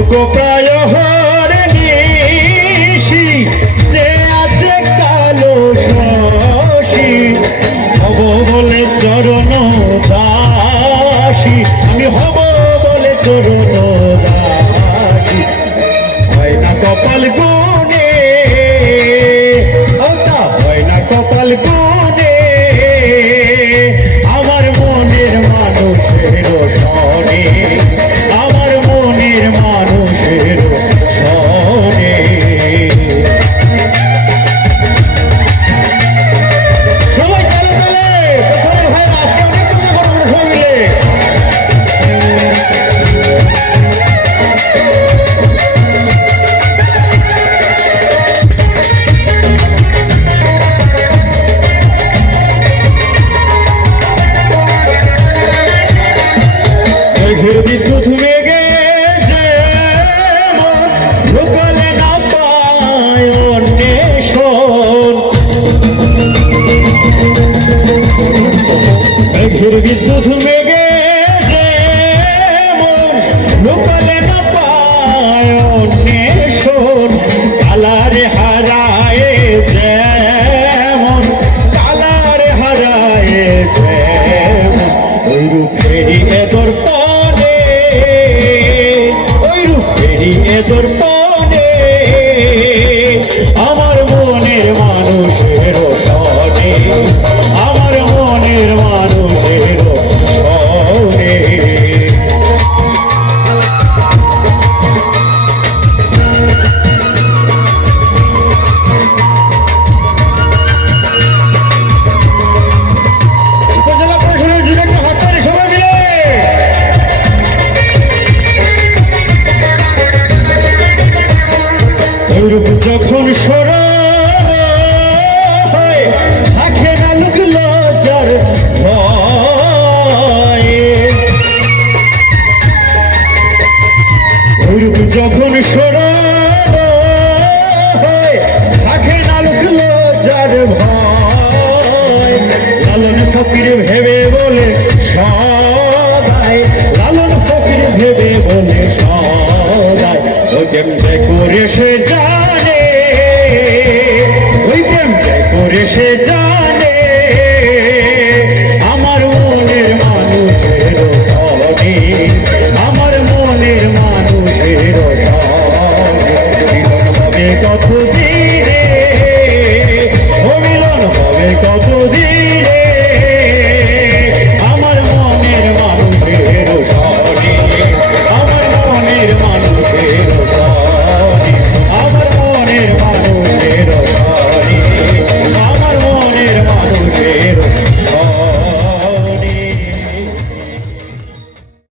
প্রায় নিশি যে আছে কালো শশী হব বলে চরণ দাসী আমি হব বলে চরণ দাসী হয় না কপাল গুনে ওটা হয় না কপাল গুনে আমার মনের মানুষের সনে আমার মনের মানুষের সনে সবাই তালে তালে পেছনে ভাই আজকে অনেক কিছু করবো সবাই মিলে মেঘের বিদ্যুৎ মেঘে লোকালে না পায় অন্বেষণ মেঘের বিদ্যুৎ মেঘে লোকালে না পায় অন্বেষণ কালারে হারায় যেমন কালারে হারায় যেমন ওই রূপেরই এদর এদর পানে আমার মনের মানুষের সনে আমার মনের মানুষের সনে উপজেলা পরিষদের ডিরেক্টর হাততালি সবাই মিলে যখন সরা থাকে না লোক লজ্জার ভয়ে যখন সরা থাকে না লোক লজ্জার ভয় লালন ফকির ভেবে বলে সদাই লালন ফকির ভেবে বলে সদাই ও কেমনে করে সে